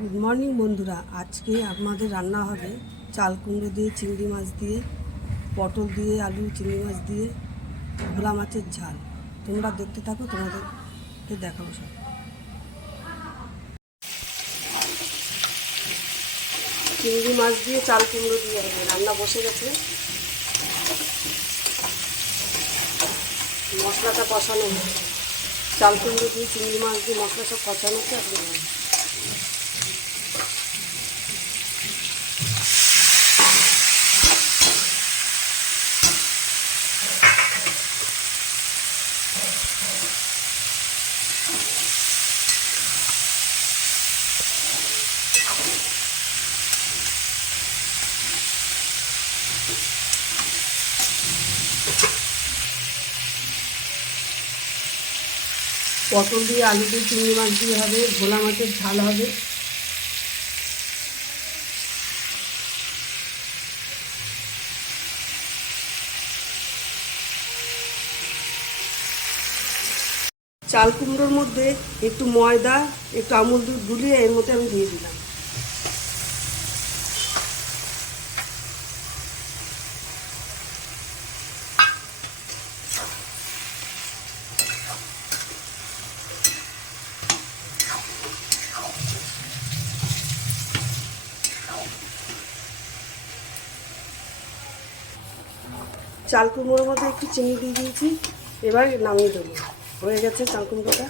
Good morning বন্ধুরা। আজকে আমাদের রান্না হবে চাল কুমড়ো দিয়ে, চিংড়ি মাছ দিয়ে, পটল দিয়ে, আলু, চিংড়ি মাছ দিয়ে ভোলা মাছের ঝাল। তোমরা দেখতে থাকো, তোমাদেরকে দেখাবো সব। চিংড়ি মাছ দিয়ে চাল কুমড়ো দিয়ে হবে রান্না, বসে গেছে। মশলাটা কষানো হচ্ছে, চাল কুমড়ো দিয়ে চিংড়ি মাছ দিয়ে মশলা সব কষানো হচ্ছে। আপনি পটল দিয়ে, আলু দিয়ে, চিংড়ি মাছ দিয়ে হবে, ভোলা মাছের ঝাল হবে। চাল কুমড়োর মধ্যে একটু ময়দা, একটু আমুল দুধ গুলিয়ে এর মধ্যে আমি দিয়ে দিলাম। চাল কুমড়োর মধ্যে একটু চিনি দিয়ে দিয়েছি, এবার নামিয়ে দেবো। হয়ে গেছে চাল কুমড়োটা।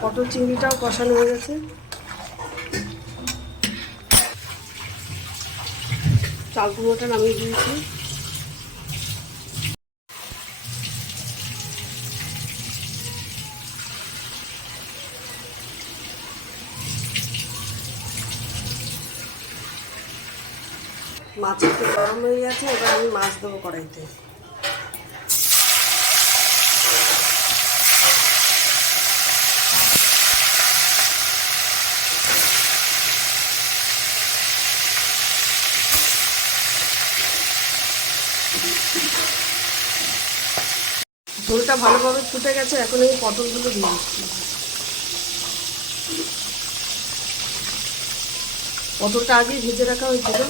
পটল চিংড়িটাও কষানো হয়ে গেছে। চাল কুমড়োটা নামিয়ে দিয়েছি। মাছ একটু গরম হয়ে গেছে, এবার আমি মাছ দেবো কড়াইতে। ঝোলটা ভালোভাবে ফুটে গেছে, এখন আমি পটলগুলো দিয়ে দিচ্ছি। পটলটা আগেই ভেজে রাখা হয়েছিল।